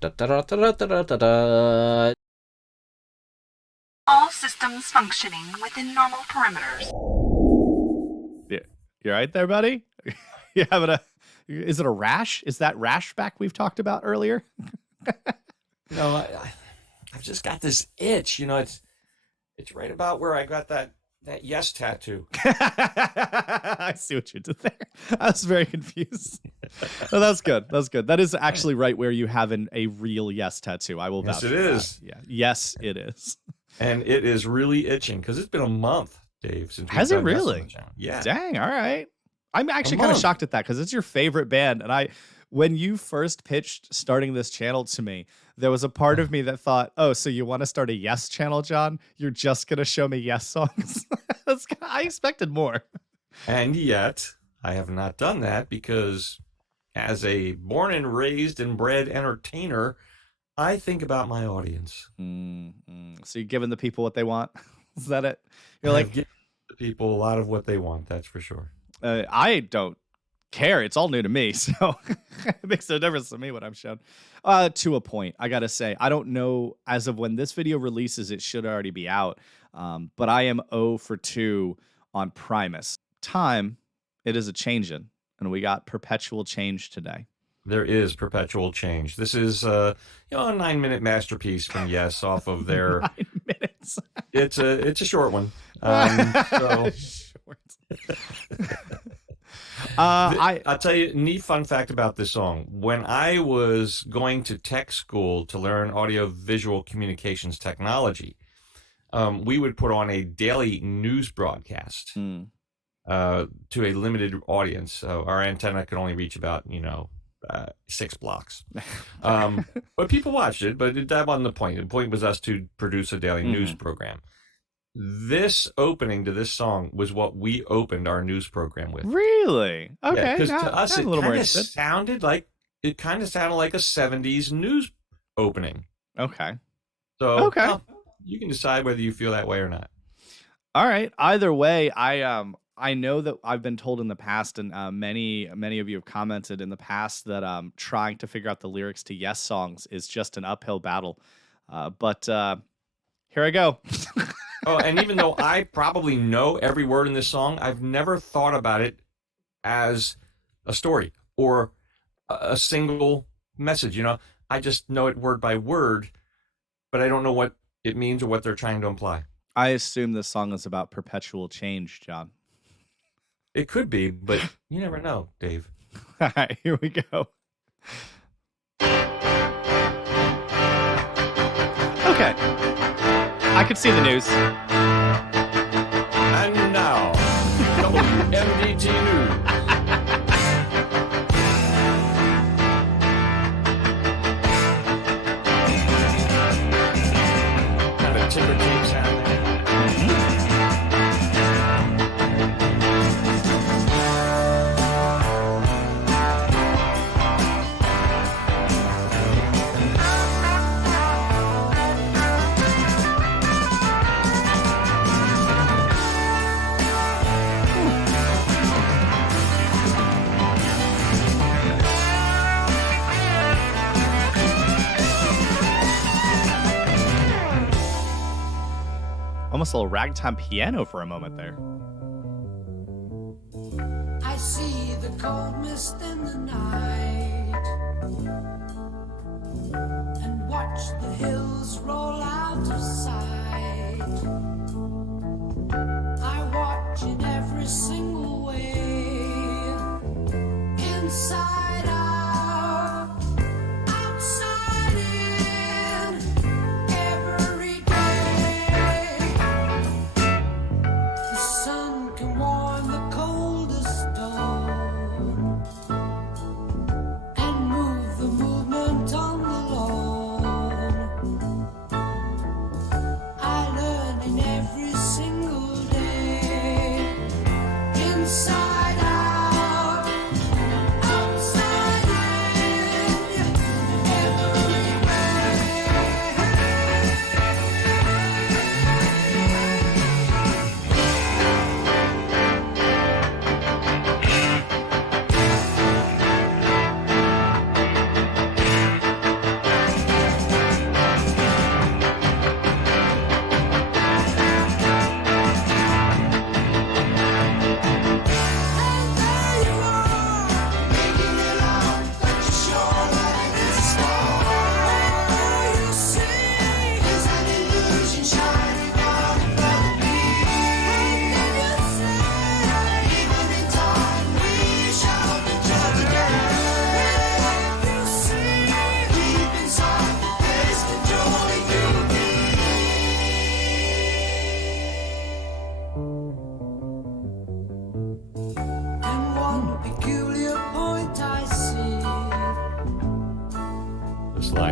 Da, da, da, da, da, da, da, da. All systems functioning within normal parameters. Yeah, you right there, buddy? You having a? Is it a rash? Is that rash back we've talked about earlier? I've just got this itch. It's right about where I got that yes tattoo. I see what you did there. I was very confused. Oh, that's good. That's good. That is actually right where you have a real yes tattoo. I will vouch. Yes, it for that. is. Yeah. Yes, it is. And it is really itching because it's been a month, Dave, since we've Has it done this on really? the channel. Yeah. Dang. All right. I'm actually kind of month. shocked at that because it's your favorite band. And when you first pitched starting this channel to me, there was a part of me that thought, oh, so you want to start a Yes channel, John? You're just going to show me Yes songs? I expected more. And yet, I have not done that because as a born and raised and bred entertainer, I think about my audience. So you're giving the people what they want? Is that it? You're I've like, given the people a lot of what they want, that's for sure. I don't care. It's all new to me, so it makes no difference to me what I'm shown. To a point, I gotta say, I don't know. As of when this video releases, it should already be out. But I am 0 for 2 on Primus. Time, it is a changin', and we got Perpetual change today. There is Perpetual change. This is a 9-minute masterpiece from Yes off of their 9 minutes. It's a short one. So Short. I'll tell you a neat fun fact about this song. When I was going to tech school to learn audio-visual communications technology, we would put on a daily news broadcast to a limited audience. So our antenna could only reach about 6 blocks. But people watched it, but that wasn't the point. The point was us to produce a daily news program. This opening to this song was what we opened our news program with. Really? Okay. Because to us, it kind of interested. sounded like a 70s news opening. Okay. So you can decide whether you feel that way or not. All right. Either way, I know that I've been told in the past, and many of you have commented in the past that trying to figure out the lyrics to Yes songs is just an uphill battle. But here I go. Oh, and even though I probably know every word in this song, I've never thought about it as a story or a single message. I just know it word by word, but I don't know what it means or what they're trying to imply. I assume this song is about perpetual change, John. It could be, but you never know, Dave. All right, here we go. Okay. I could see the news. And now, WMDT News. Kind of ticker tape sound there. Almost a little ragtime piano for a moment there. I see the cold mist in the night and watch the hills roll out of sight. I watch in every single way, inside out, outside in, every day. The sun can warm the coldest stone and move the movement on the lawn.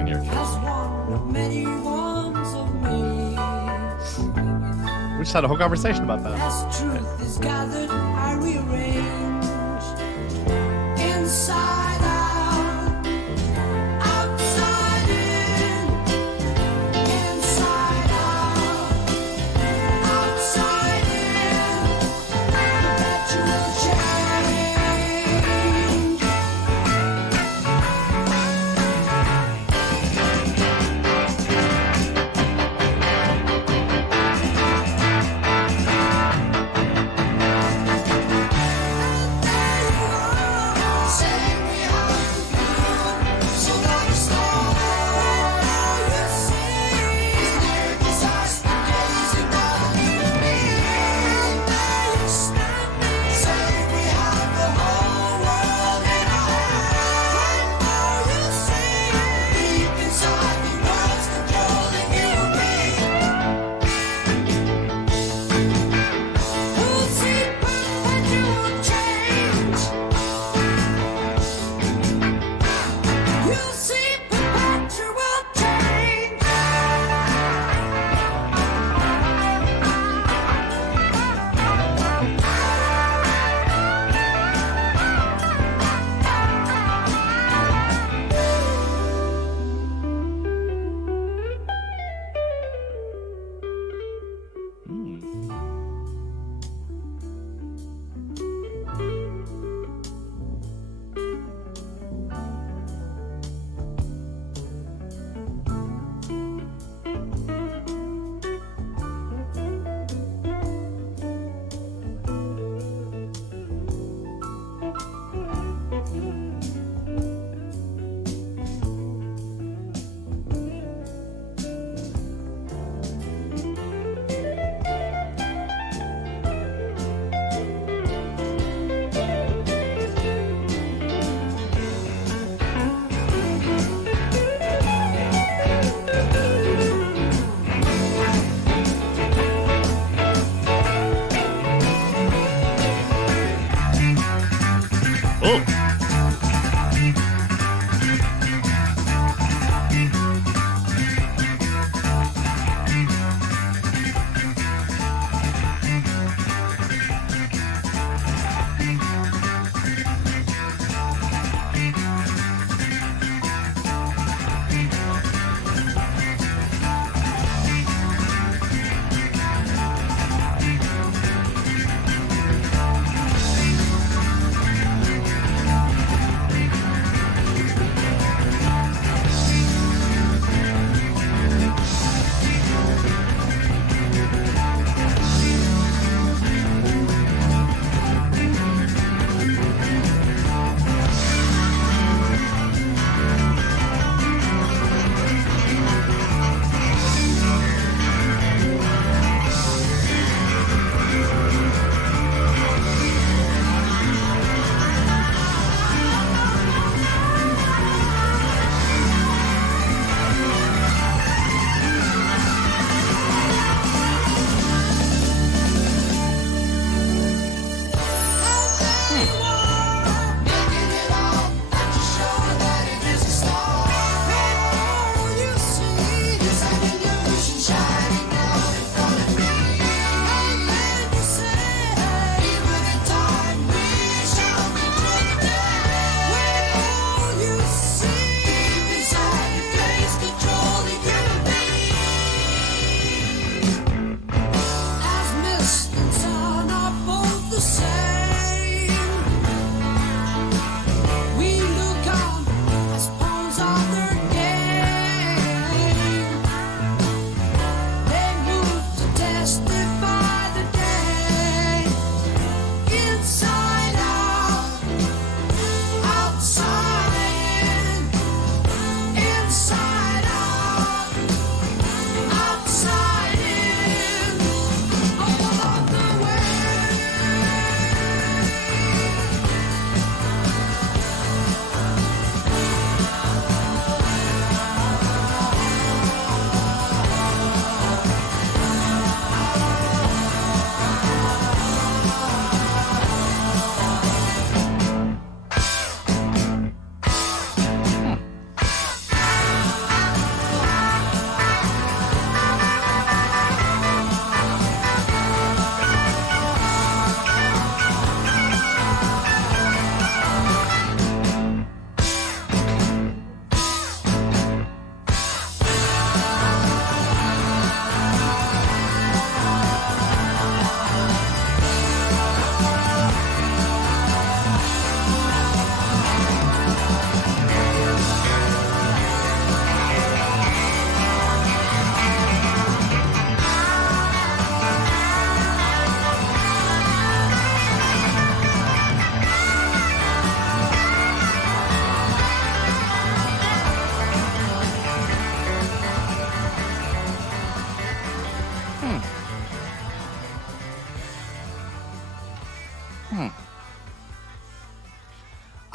in your case. As one of many ones of me. We just had a whole conversation about that. As truth is gathered, I rearrange. Inside out, outside in. Inside out, outside in. Perpetual change.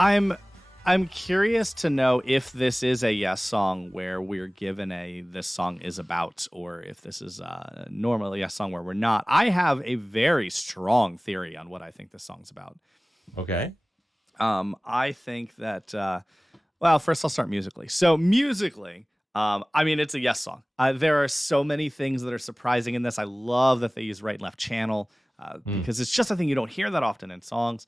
I'm curious to know if this is a yes song where we're given a this song is about, or if this is normally a yes song where we're not. I have a very strong theory on what I think this song's about. Okay. I think that well, first I'll start musically. So musically, I mean, it's a yes song. There are so many things that are surprising in this. I love that they use right and left channel because it's just a thing you don't hear that often in songs.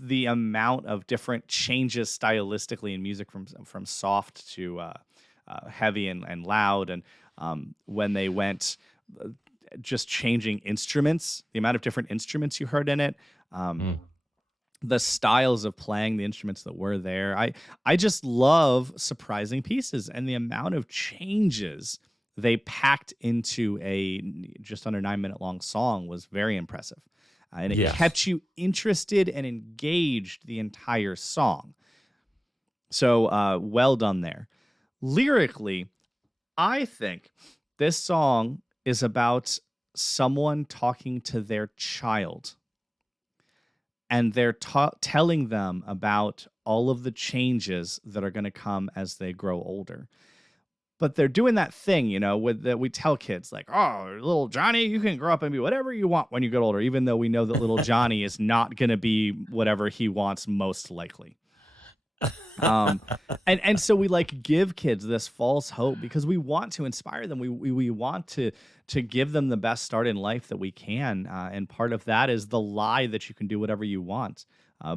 The amount of different changes stylistically in music from soft to heavy and loud, and when they went just changing instruments, the amount of different instruments you heard in it. The styles of playing the instruments that were there. I just love surprising pieces, and the amount of changes they packed into a just under 9-minute long song was very impressive. And it kept you interested and engaged the entire song. So well done there. Lyrically, I think this song is about someone talking to their child. And they're telling them about all of the changes that are going to come as they grow older. But they're doing that thing, you know, that we tell kids, like, oh, little Johnny, you can grow up and be whatever you want when you get older, even though we know that little Johnny is not going to be whatever he wants most likely. And so we like give kids this false hope because we want to inspire them. We want to give them the best start in life that we can. And part of that is the lie that you can do whatever you want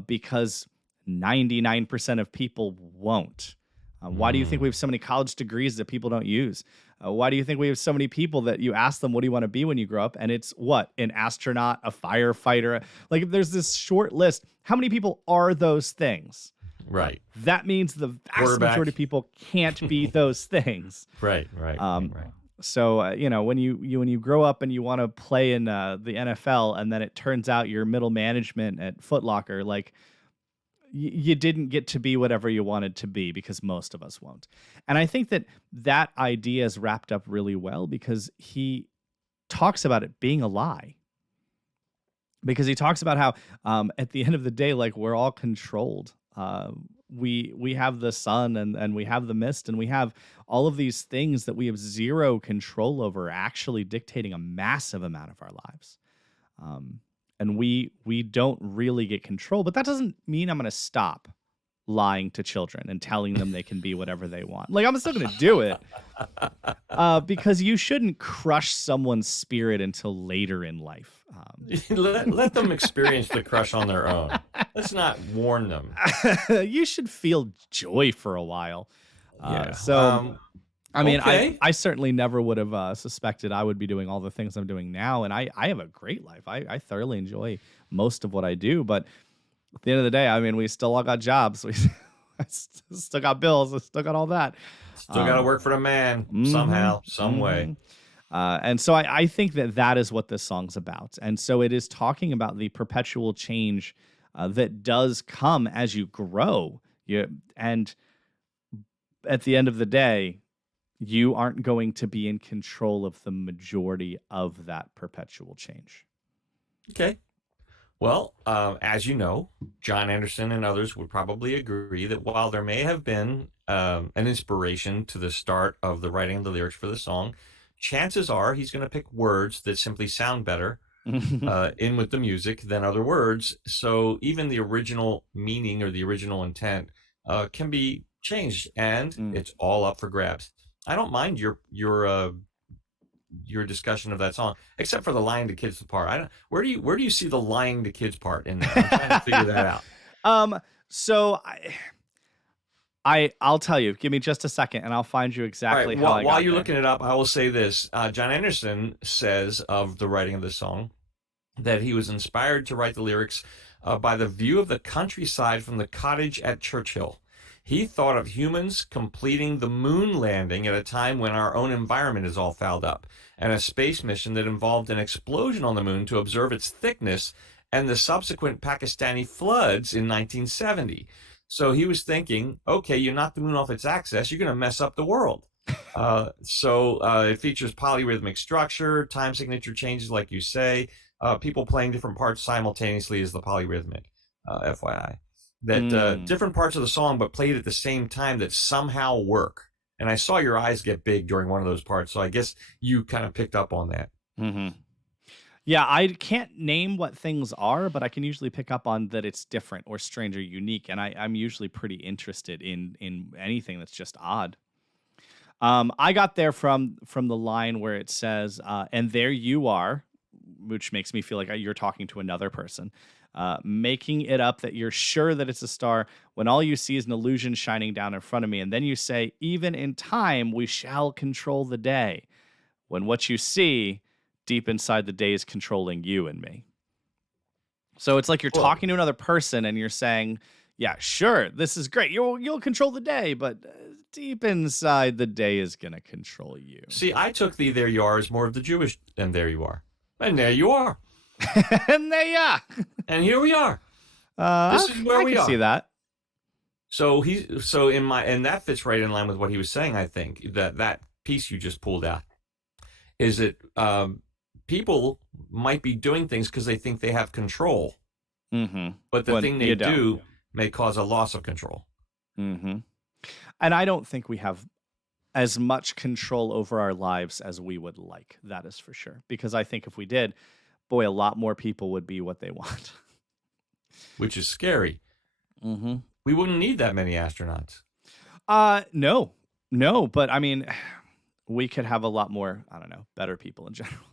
because 99% of people won't. Why do you think we have so many college degrees that people don't use? Why do you think we have so many people that you ask them, what do you want to be when you grow up? And it's what? An astronaut, a firefighter. Like there's this short list. How many people are those things? Right. That means the vast majority of people can't be those things. Right. So, you know, when you grow up and you want to play in the NFL and then it turns out you're middle management at Foot Locker, like, you didn't get to be whatever you wanted to be because most of us won't. And I think that idea is wrapped up really well because he talks about it being a lie. Because he talks about how at the end of the day, like we're all controlled. We have the sun and we have the mist and we have all of these things that we have zero control over actually dictating a massive amount of our lives. And we don't really get control, but that doesn't mean I'm going to stop lying to children and telling them they can be whatever they want. Like I'm still going to do it because you shouldn't crush someone's spirit until later in life. Let them experience the crush on their own. Let's not warn them. You should feel joy for a while. Yeah. I mean, okay. I certainly never would have suspected I would be doing all the things I'm doing now. And I have a great life. I thoroughly enjoy most of what I do. But at the end of the day, I mean, we still all got jobs. We still got bills. We still got all that. Still got to work for the man somehow, some way. And so I think that is what this song's about. And so it is talking about the perpetual change that does come as you grow. And at the end of the day, you aren't going to be in control of the majority of that perpetual change. Okay. Well, as you know, John Anderson and others would probably agree that while there may have been an inspiration to the start of the writing of the lyrics for the song, chances are he's going to pick words that simply sound better in with the music than other words. So even the original meaning or the original intent can be changed, and it's all up for grabs. I don't mind your discussion of that song, except for the lying to kids part. Where do you see the lying to kids part in there? I'm trying to figure that out. So I'll tell you. Give me just a second, and I'll find you exactly how I got While you're there. looking it up, I will say this: John Anderson says of the writing of this song that he was inspired to write the lyrics by the view of the countryside from the cottage at Churchill. He thought of humans completing the moon landing at a time when our own environment is all fouled up, and a space mission that involved an explosion on the moon to observe its thickness and the subsequent Pakistani floods in 1970. So he was thinking, okay, you knock the moon off its axis, you're going to mess up the world. So it features polyrhythmic structure, time signature changes, like you say, people playing different parts simultaneously is the polyrhythmic, FYI. that different parts of the song, but played at the same time that somehow work. And I saw your eyes get big during one of those parts, so I guess you kind of picked up on that. Yeah, I can't name what things are, but I can usually pick up on that it's different or strange or unique, and I'm usually pretty interested in anything that's just odd. I got there from the line where it says, "And there you are," which makes me feel like you're talking to another person, making it up that you're sure that it's a star when all you see is an illusion shining down in front of me, and then you say, "Even in time, we shall control the day," when what you see deep inside the day is controlling you and me. So it's like you're Well, talking to another person and you're saying, "Yeah, sure, this is great. You'll control the day, but deep inside the day is going to control you." see, I took the "there you are" as more of the Jewish "and there you are." And there you are. And there you are. And here we are. This is where I we can are. see that. So and that fits right in line with what he was saying. I think that piece you just pulled out is that people might be doing things because they think they have control, but the When thing they you don't. do may cause a loss of control. And I don't think we have as much control over our lives as we would like. That is for sure. Because I think if we did, boy, a lot more people would be what they want. Which is scary. We wouldn't need that many astronauts. No, but I mean, we could have a lot more, I don't know, better people in general.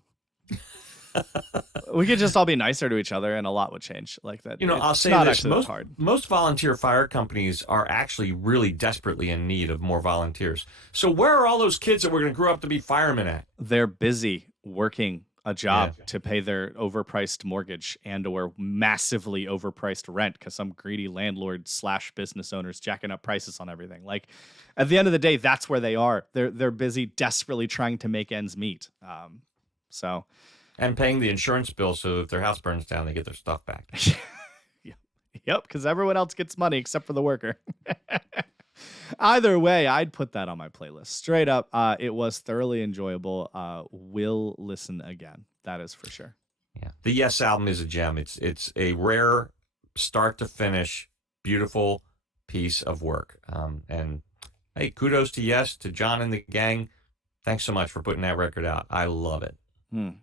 We could just all be nicer to each other and a lot would change like that. I'll say not this, actually that hard. most volunteer fire companies are actually really desperately in need of more volunteers. So where are all those kids that we're going to grow up to be firemen at? They're busy working a job to pay their overpriced mortgage and or massively overpriced rent because some greedy landlord / business owners jacking up prices on everything. Like at the end of the day, that's where they are. They're busy desperately trying to make ends meet. And paying the insurance bill so if their house burns down, they get their stuff back. Yep, because everyone else gets money except for the worker. Either way, I'd put that on my playlist. Straight up, it was thoroughly enjoyable. Will listen again. That is for sure. Yeah, the Yes album is a gem. It's a rare, start to finish, beautiful piece of work. And hey, kudos to Yes, to John and the gang. Thanks so much for putting that record out. I love it.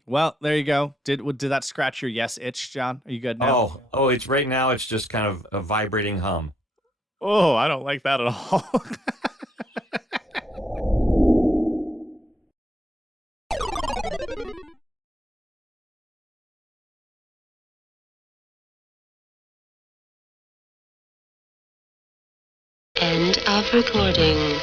Well, there you go. Did that scratch your Yes itch, John? Are you good now? Oh, it's right now. It's just kind of a vibrating hum. Oh, I don't like that at all. End of recording.